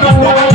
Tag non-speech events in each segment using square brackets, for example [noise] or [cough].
no you.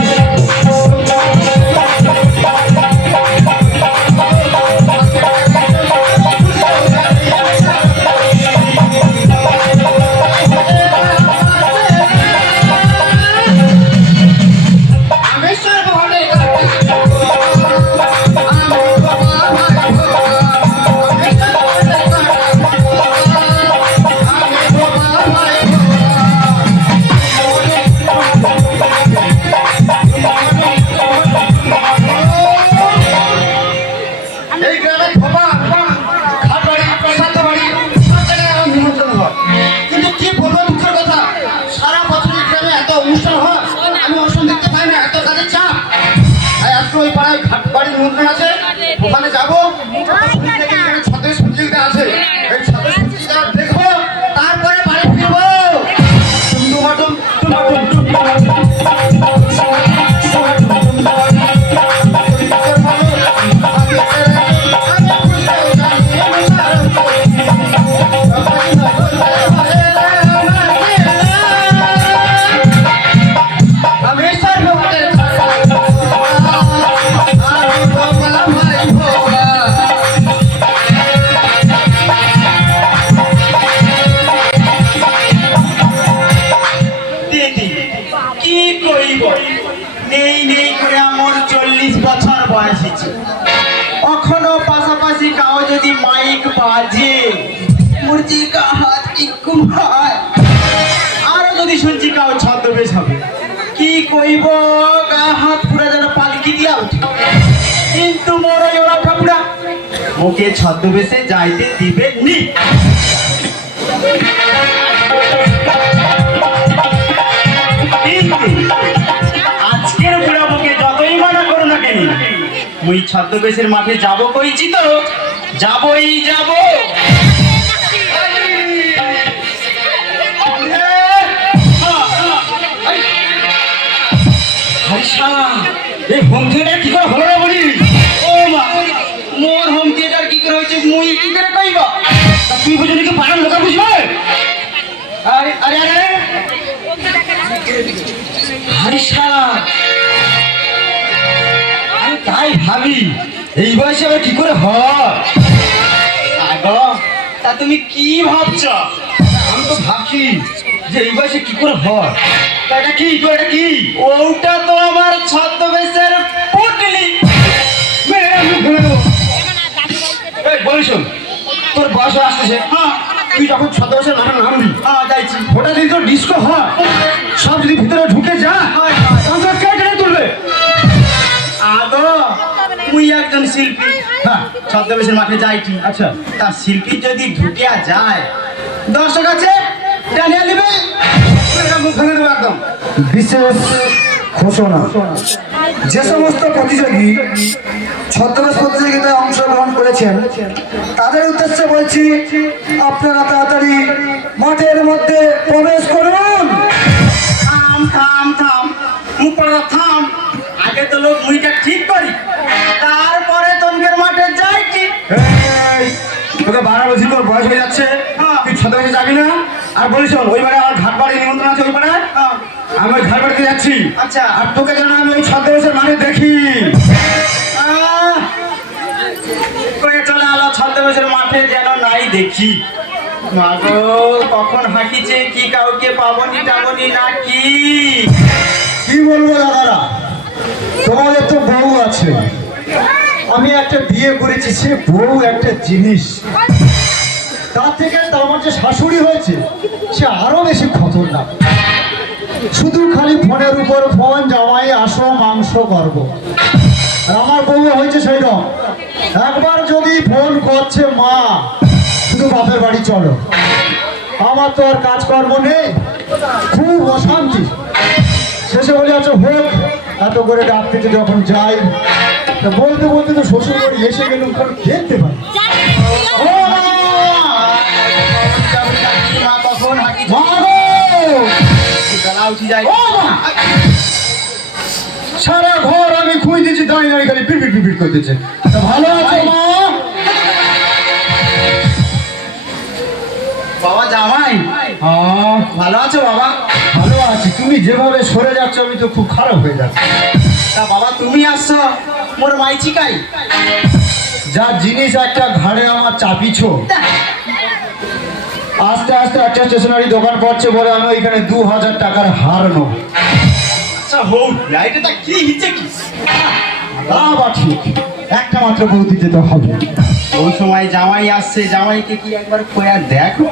ওকে ছদ্মবেশে যাইতে দিবে নি আজকের বুড়াবুকে যতই মানা করো না কেন, মুই ছদ্মবেশের মাঠে যাব কইছি তো যাবই যাব। এই হোম কি করে হলো ভাবি এই বয়সে আবার কি করে হয়? তা তুমি কি ভাবছ? আমি তো ভাবছি যে এই বয়সে কি করে হয়। তা এটা কি? তো এটা কি? ওটা তো আমার ছদ্মবেশের পুটলি। বলিস তোর বয়স আসতেছে। হ্যাঁ। তুই যখন ছদ্মবেশের নামে নামবি হ্যাঁ যাইছি। ওটা যদি তোর ডিস্কো হয়। সব যদি ভিতরে ঢুকে যা ছদ্মবেশের মাঠে যাইছি আচ্ছা। তা শিল্পী যদি ঢুকিয়া যায় দর্শক আছে টানিয়া নেবে। মুখ ভেঙে দেবো একদম। বিশেষ ঘোষণা। যে সমস্ত প্রতিযোগী ছদ্মবেশ প্রতিযোগিতায় অংশগ্রহণ করেছেন তাদের উদ্দেশ্যে বলছি আপনারা তাড়াতাড়ি মাঠের মধ্যে প্রবেশ করুন। থাম থাম থাম। মুখ থাম। আগে তো লোক মুইটা ঠিক আর বলিস ওই বারে আমার ঘাট বাড়ি নিমন্ত্রণ আছে ওই পাড়ায় হ্যাঁ, আমি ওই ঘাট বাড়িতে যাচ্ছি। আচ্ছা। আর তোকে যেন আমি ওই ছদ্মবেশের মানে দেখি। চলে আলো ছদ্মবেশের মাঠে যেন নাই দেখি। মাগো কখন হাঁকিছে কি কাউকে পাবনি টাবনি না কি? কি বলব দাদারা? তোমাদের তো বউ আছে। আমি একটা বিয়ে করেছি সে বউ একটা জিনিস। তার থেকে আমার যে শাশুড়ি হয়েছে, সে আরও বেশি খতরনাক। শুধু খালি ফোনের উপর ফোন জামাই আসো, মাংস করব। আর আমার বউ হয়েছে সেই রকম। একবার যদি ফোন করছে মা, শুধু বাপের বাড়ি চলো। আমার তো আর কাজকর্ম নেই। খুব অশান্তি। শেষে বলে আচ্ছা হোক, এত করে ডাকতে যখন যাই। বলতে বলতে তো শ্বশুর বাড়ি এসে গেলুম, কারণ খেতে পারি উঠি সারা ঘর আমি দিচ্ছি দাঁড়িয়ে দাঁড়িয়ে খালি পিড় পিড় পিড় করতেছে। ভালো আছো মা? বাবা জামাই। ভালো আছো বাবা? ভালো আছি। তুমি যেভাবে সরে যাচ্ছ আমি তো খুব খারাপ হয়ে যাচ্ছে। তা বাবা তুমি আসছো? মোর মাইচি কাই যা জিনিস একটা ঘাড়ে আমার চাপিছো আস্তে আস্তে একটা স্টেশনারি দোকান পড়ছে বলে আমি ওইখানে দু হাজার টাকার হার নেব। আচ্ছা কি হিচে কি? তা বা ঠিক একটা মাত্র বউ দিতে হবে। ওই সময় জামাই আসছে জামাইকে কি একবার কোয়া দেখো?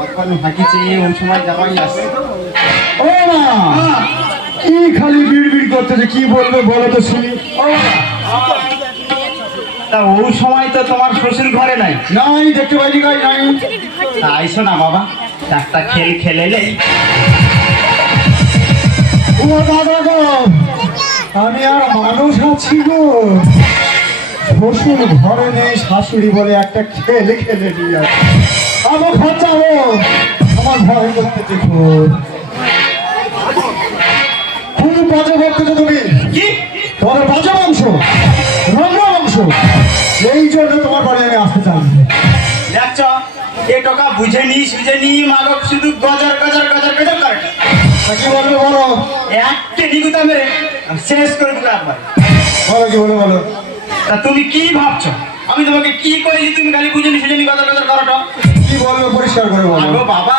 ওই সময় জামাই আসছে। ও মা কি খালি বিড় বিড় করতেছে কি বলবে বলো তো শুনি। ও মা তা ওই সময় তো তোমার শ্বশুর ঘরে নাই। নাই দেখতে পাইনি গাই নাই। আইসো না বাবা একটা খেল খেলেলেই ও দাদা গো আমি আর মানুষ আছি গো। শ্বশুর ঘরে নেই শাশুড়ি বলে একটা খেলে খেলে নিয়ে আমার খরচাবো আমার ভয় করতে দেখো খুব বাজে করতেছো তুমি। কি? তোমার বাজে মাংস। মাংস এই জন্য তোমার বাড়ি আমি আসতে চাই। না। দেখছ এ টাকা বুঝে নি সুঝে নি মাগক শুধু গজর গজর গজর গজর করে। কি বলবে বলো? একটা নিগুতা মেরে শেষ করে দিবো একবার। বলো কি বলো বলো? তা তুমি কি ভাবছ? আমি তোমাকে কি কইলি? তুমি খালি বুঝে নি সুঝে নি গজর গজর করো কি বলবে পরিষ্কার করে বলো। বাবা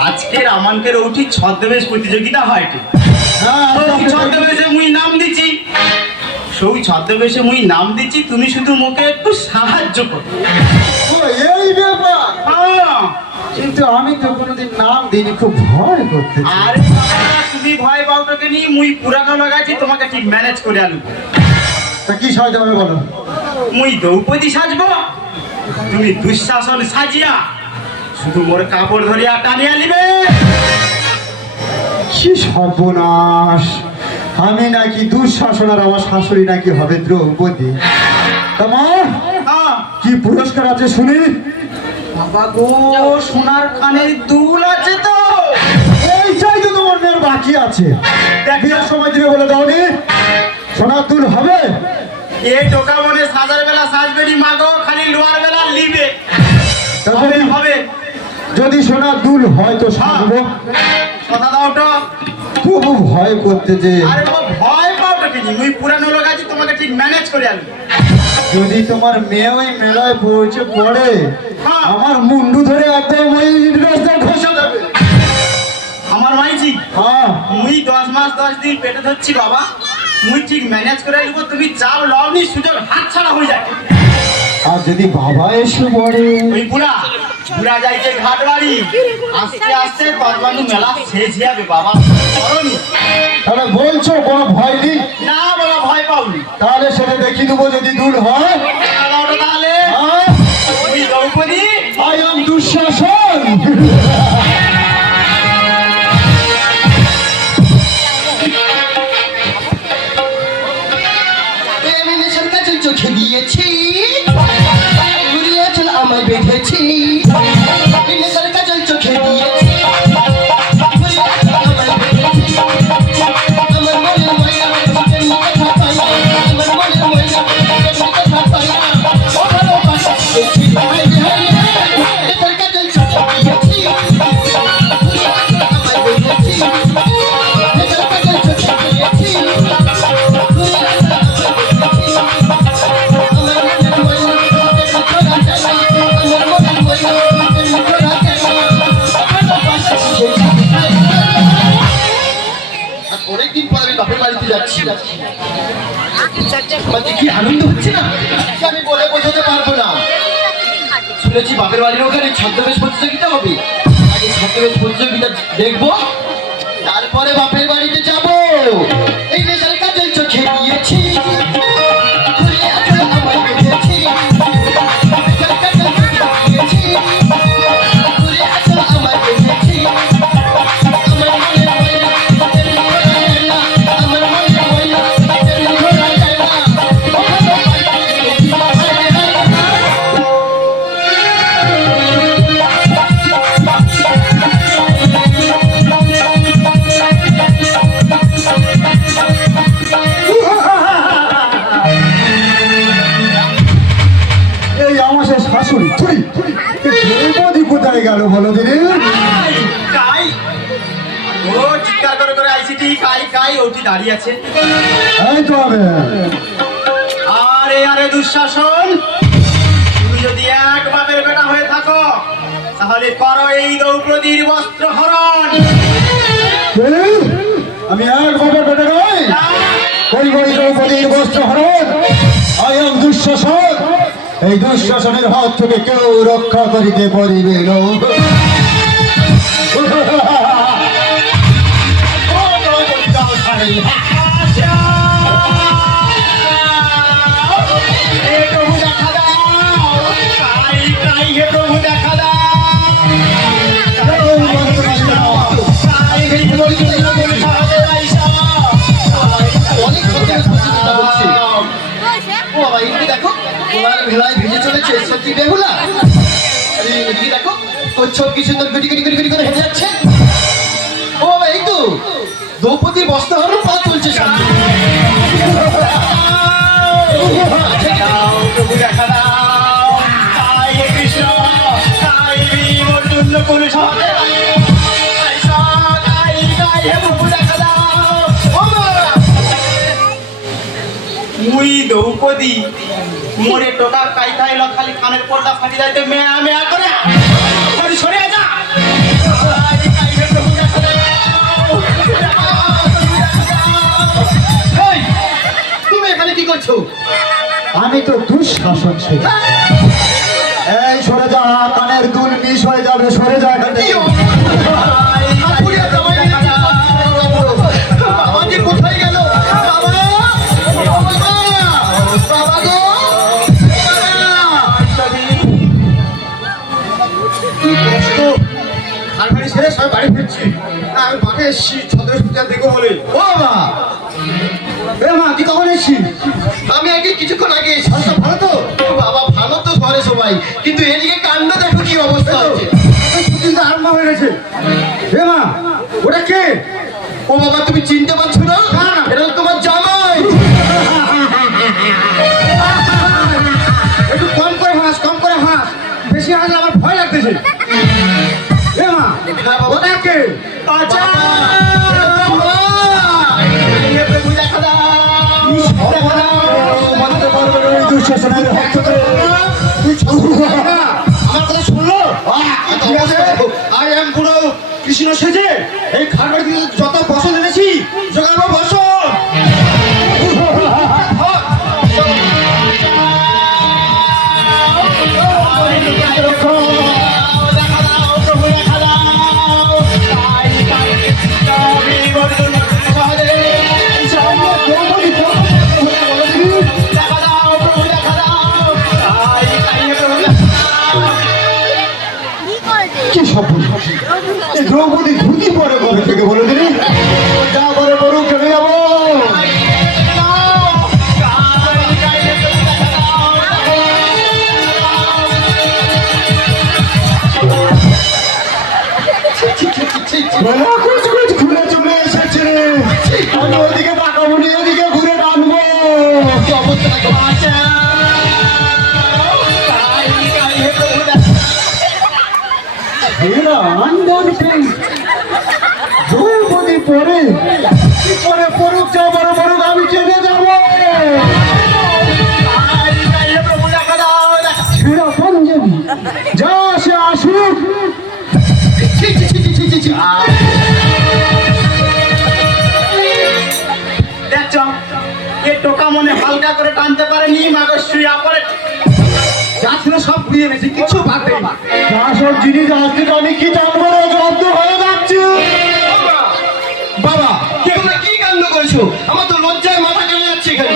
আজকের আমানকের উঠি ছদ্মবেশ প্রতিযোগিতা হয় হ্যাঁ আস্তে আস্তে- ছদ্মবেশে মুই নাম দিচ্ছি সেই ছদ্মবেশে মুই নাম দিচ্ছি তুমি শুধু মুখে একটু সাহায্য করো। ও, এই ব্যাপার। হ্যাঁ। কিন্তু আমি তো কোনোদিন নাম দিইনি খুব ভয় করতে আরে তুমি ভয় পাওটাকে নিয়ে মুই পুরানো লাগাচ্ছি তোমাকে ঠিক ম্যানেজ করে আনব। তা কি সাহায্য হবে বলো? মুই দ্রৌপদী সাজবো। তুমি দুঃশাসন সাজিয়া শুধু মোর কাপড় ধরিয়া টানিয়া নিবে। কি সর্বনাশ। আমি নাকি দুঃশাসন আর আমার শাশুড়ি নাকি হবে দ্রৌপদী। তোমার হ্যাঁ কি পুরস্কার আছে শুনি? বাবা গো সোনার কানের দুল আছে তো। তো তোমার মেয়ের বাকি আছে। বিয়ের সময় দিবে বলে দাওনি? সোনার দুল হবে? টোকা মনে সাজার বেলা সাজবেনি মাগো খালি লোয়ার বেলা লিবে। তা হবে যদি- হবে। যদি সোনার দুল হয় তো সাজবো। কথা দাও তো। তবু ভয় করতে যে আরে ও ভয় পাও কি? মুই পুরানো লোক আছি তোমাকে ঠিক ম্যানেজ করে আনব। যদি তোমার মেয়ে ওই মেলায় পৌঁছে পড়ে হ্যাঁ। আমার মুন্ডু ধরে একদম ওই রাস্তায় ঘষে দেবে। আমার মাইজি হ্যাঁ। মুই দশ মাস দশ দিন পেটে ধরছি বাবা। মুই ঠিক ম্যানেজ করে আনব তুমি চাপ লওনি সুযোগ হাত ছাড়া হয়ে যায়। আর যদি বাবা এসে পড়ে? ওই বুড়া বুড়া যাইছে ঘাট বাড়ি। আস্তে আস্তে কদবানু মেলা শেষ যাবে বাবা। করনি। তাহলে বলছো কোনো ভয় নেই? না বাবা ভয় পাওনি। তাহলে সেটা দেখিয়ে দেবো যদি দূর হয়। তাহলে। ওই দ্রৌপদী? আই এম দুঃশাসন। চোখে দিয়েছি। কি আনন্দ হচ্ছে আমি বলে বোঝাতে পারব না? শুনেছি বাপের বাড়ির ওখানে ছদ্মবেশ প্রতিযোগিতা হবে। আগে ছদ্মবেশ প্রতিযোগিতা দেখব, তারপরে বাপের বাড়িতে যাব। দাঁড়িয়ে আছে। আমি আরে আরে দুঃশাসন। তুমি যদি এক বাপের বেটা হয়ে থাকো তাহলে করো এই দ্রৌপদীর বস্ত্র হরণ। আমি এক বেটা নই। কই কই দ্রৌপদীর বস্ত্র হরণ। I am Dushasana. এই দুঃশাসনের হাত থেকে কেউ রক্ষা করিতে পারিবে না। ভেলায় ভেজে চলেছে, সত্যি বেহুলা? এদিকে দেখো কচ্ছপ কি সুন্দর গুটি গুটি গুটি করে হেঁটে যাচ্ছে? ও বাবা, এই তো দ্রৌপদীর বস্ত্র হরণ পা চলছে সামনে। ও মা মুই দ্রৌপদী মোরে টোকা কাই খাই ল খালি কানের পর্দা ফাটি যাইতে মেয়া মেয়া করে। সরি সরে যা। তুমি এখানে কি করছ? আমি তো দুঃশাসন ছিল। এই সরে যা কানের দুল বিষ হয়ে যাবে সরে যা এখান থেকে। ছেড়ে সবাই বাড়ি ফিরছি। না, আমি মাঠে এসেছি ছত্রিশ পূজা দেখব বলে। ও বাবা! এ মা তুই কখন এসেছিস? আমি আগে কিছুক্ষণ আগে সস্তা ভালো তো? বাবা ভালো তো ঘরে সবাই। কিন্তু এদিকে কান্ড দেখো কি অবস্থা হচ্ছে। কিন্তু আরম্ভ হয়ে গেছে। এ মা ওটা কে? ও বাবা তুমি চিনতে পারছ না এই দেখছ? এ টোকা মনে হালকা করে টানতে পারেনি মাগশ্রী আপরে যা ছিল সব ঘুরিয়ে এনেছি কিছু দেই যা সব জিনিস আসতে তো আমি কি জানব জব্দ হয়ে যাচ্ছে। বাবা কি? কাণ্ড করেছ? আমার তো লজ্জায় মাথা চলে যাচ্ছে এখানে।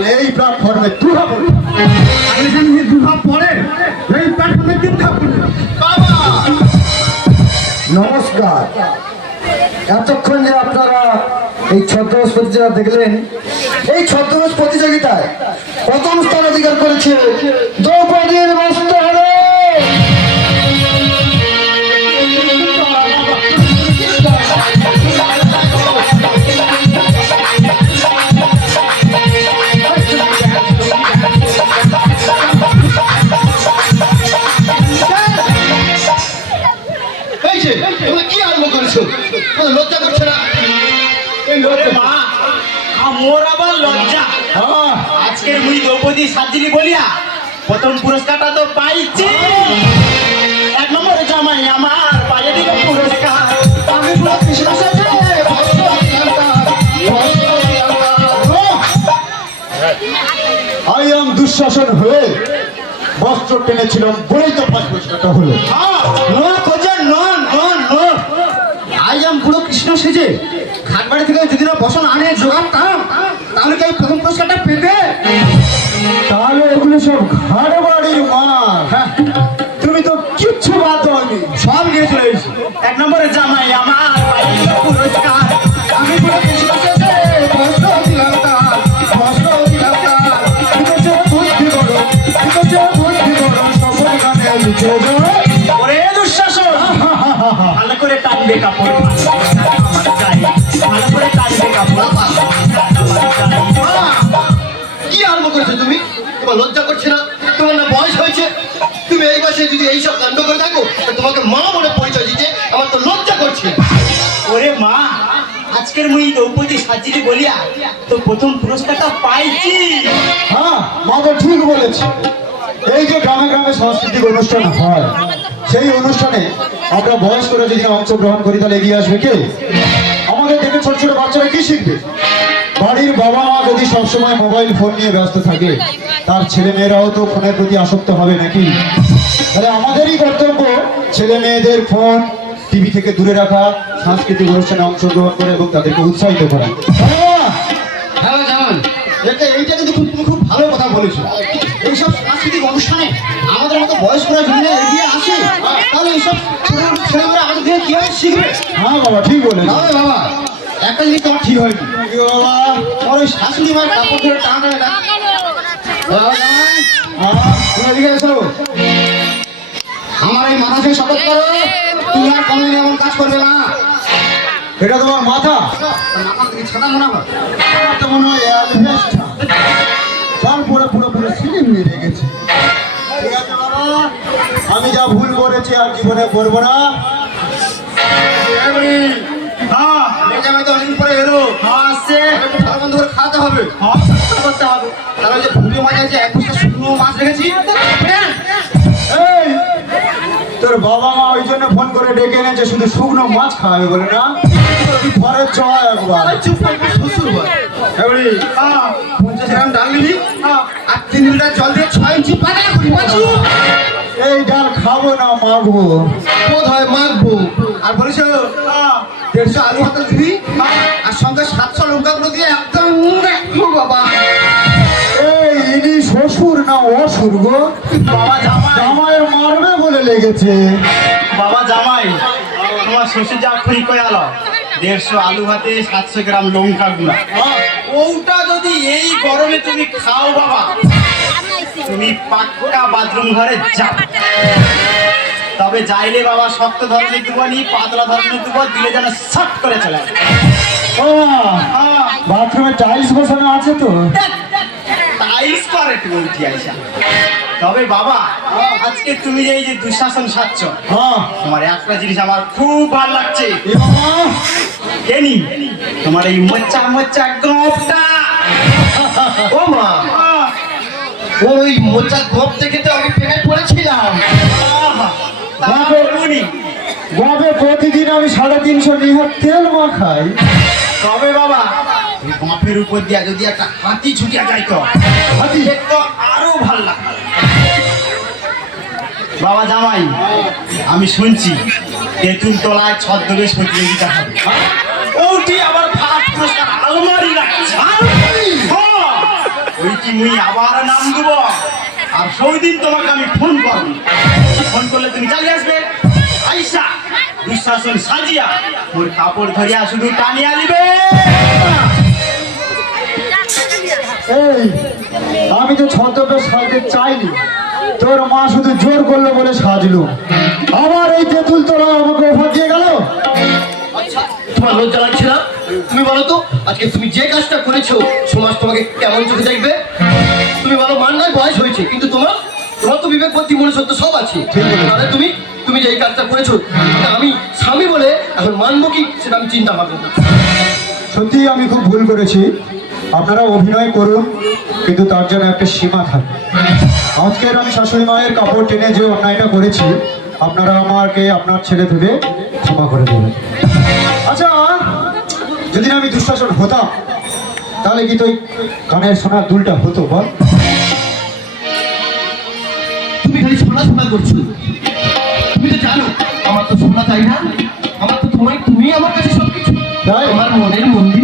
তাহলে এই প্ল্যাটফর্মে দুহা পড়ে দুধাপ পড়ে, এই প্ল্যাটফর্মে নমস্কার। এতক্ষণ যে আপনারা এই ছদ্মবেশ প্রতিযোগিতা দেখলেন। এই ছদ্মবেশ প্রতিযোগিতায় প্রথম স্থান অধিকার করেছে দ্রৌপদীর বস্ত্র তোমরা কি আরম্ভ করেছ? লজ্জা করছে না? মা আমার আবার লজ্জা। হ্যাঁ, আজকের মুই দ্রৌপদী সাজিলি বলিয়া প্রথম পুরস্কারটা তো পাইছি। এক নম্বরে জামাই আমার পাইয়ে দিল পুরস্কার। আমি পুরো কৃষ্ণ আই এম দুঃশাসন হয়ে বস্ত্র টেনেছিলাম বলেই তো পাঁচ পুরস্কারটা হলো no কোজা non non non I am পুরো কৃষ্ণ সেজে খাটবাড়ি থেকে যদি না বসন আনে জোগাড়তাম তাহলে কি প্রথম পুরস্কারটা পেতে? তাহলে এগুলো সব ঘাড় বাড়ির হ্যাঁ, তুমি তো কিচ্ছু বাদ হয়নি সব নিয়ে চলে এসেছি। এক নম্বরে জামাই আমার পুরস্কার। আমি পুরো কৃষ্ণ সেজে ভক্ত অলঙ্কার, ভক্ত অলঙ্কার। আজকের মুই দ্রৌপদী সাজিলি বলিয়া, তো প্রথম পুরস্কারটা পাইছি। হ্যাঁ মা তো ঠিক বলেছে। এই যে গ্রামে গ্রামে সাংস্কৃতিক অনুষ্ঠান হয়, সেই অনুষ্ঠানে আমরা বয়স্করা যদি অংশগ্রহণ করি, তাহলে এগিয়ে আসবে কে? আমাদের দেখে ছোট ছোট বাচ্চারা কি শিখবে? বাড়ির বাবা মা যদি সবসময় মোবাইল ফোন নিয়ে ব্যস্ত থাকে, তার ছেলে মেয়েরাও তো ফোনের প্রতি আসক্ত হবে নাকি? তাহলে আমাদেরই কর্তব্য ছেলে মেয়েদের ফোন টিভি থেকে দূরে রাখা সাংস্কৃতিক অনুষ্ঠানে অংশগ্রহণ করে এবং তাদেরকে উৎসাহিত করা। হ্যাঁ এটা এইটা কিন্তু খুব ভালো কথা বলেছ। এইসব সাংস্কৃতিক অনুষ্ঠানে আমাদের মতো বয়স্করা যদি না এগিয়ে আসে তাহলে এইসব ছোট ছোট ছেলেমেয়েরা আমাদের থেকে কীভাবে শিখবে? হ্যাঁ বাবা ঠিক বলেছ। তাহলে বাবা একটা জিনিস তোমার ঠিক হয়নি। বাবা ওই শাশুড়ি মায়ের কাপড় ধরে টানা এসো। আমার এই মাথা থেকে শপথ করো। তুমি আর কোনোদিন এমন কাজ করবে না। এটা তোমার মাথা? মনে হয়। তো মনে হয় তারপরে পুরো পুরো সিলিম মেরে গেছে আমি যা ভুল করেছি আর জীবনে করব না। ভালো খাওয়াতে হবে। হ্যাঁ করতে হবে। তাহলে যে ভুড়ি মাছ আছে এক বস্তা শুকনো মাছ রেখেছি। তোর বাবা মা ওই জন্য ফোন করে ডেকে এনেছে শুধু শুকনো মাছ খাওয়াবে বলে না? তুই পরে চ একবার শ্বশুর এবারে পঞ্চাশ গ্রাম ডাল নিবি আর তিন লিটার জল দিয়ে ছয় ইঞ্চি পাতলা করি এই ডাল খাব না মাগবো বোধ হয় মাখবো আর বলিস দেড়শো আলু হাতে দিবি আর সঙ্গে সাতশো লঙ্কা গুলো দিয়ে একদম বাবা। ইনি শ্বশুর না অসুর গো? বাবা জামাই। জামাইয়ের মারবে বলে লেগেছে। বাবা জামাই তোমার শ্বশুর যা খুঁড়ি কয়ে আলো। দেড়শো আলু ভাতে সাতশো গ্রাম লঙ্কা গুঁড়া। ওটা যদি এই গরমে তুমি খাও বাবা তুমি পাক্কা বাথরুম ঘরে যাও। তবে যাইলে বাবা শক্ত ধরনের দুবানি পাতলা ধরনের দুবার দিলে যেন শট করে চলে ও হ্যাঁ, বাথরুমে টাইলস বসানো আছে তো? টাইলস করে উঠি আইসা। তবে বাবা আজকে তুমি যে এই যে দুঃশাসন সাচ্ছ হ্যাঁ। তোমার একটা জিনিস আমার খুব ভালো লাগছে। কেনি তোমার এই মোচ্চা মোচ্চা গপটা [laughs] ও মা। ওই মোচা গোপ থেকে তো আমি পেটে পড়েছিলাম। বাবে। প্রতিদিন আমি সাড়ে তিনশো নিহার তেল মাখাই তবে বাবা এই বাঁপের উপর দিয়া যদি একটা হাতি ছুটিয়া যাইতো হাতি? দেখতো আরও ভালো বাবা জামাই আমি শুনছি তেঁতুল তলায় ছদ্মবেশ প্রতিযোগিতা হবে। ওটি আবার ফার্স্ট পুরস্কার আলমারি রাখছে ওইটি মুই আবার নাম দেব। আর সেই দিন তোমাকে আমি ফোন করব। ফোন করলে তুমি চালিয়ে আসবে। আইসা দুঃশাসন সাজিয়া মোর কাপড় ধরিয়া শুধু টানিয়া নিবে। এই আমি তো ছদ্মবেশ সাজতে চাইনি তোর মা শুধু জোর করল বলে সাজলো। আমার এই তেঁতুল তোরা আমাকে অফার দিয়ে গেল? তোমার লজ্জা লাগছে না? তুমি বলো তো আজকে তুমি যে কাজটা করেছ সমাজ তোমাকে কেমন চোখে দেখবে? তুমি বলো মান নয় বয়স হয়েছে কিন্তু তোমার তোমার তো বিবেক বুদ্ধি মনে সত্য সব আছে। তাহলে তুমি তুমি যে এই কাজটা করেছ আমি স্বামী বলে এখন মানবো কি সেটা আমি চিন্তা ভাবনা সত্যি আমি খুব ভুল করেছি। আপনারা অভিনয় করুন কিন্তু তার জন্য একটা সীমা থাকে। আজকের আমি শাশুড়ি মায়ের কাপড় টেনে যে অন্যায়টা করেছি আপনারা আমাকে আপনার ছেলে ভেবে ক্ষমা করে দেবেন। আচ্ছা যদি আমি দুঃশাসন হতাম তাহলে কি তুই কানের সোনার দুলটা হতো বল? তুমি খালি শোনা শোনা করছ। তুমি তো জানো আমার তো শোনা তাই না। আমার তো তোমায় তুমি আমার কাছে সবকিছু। তাই? আমার মনের মন্দির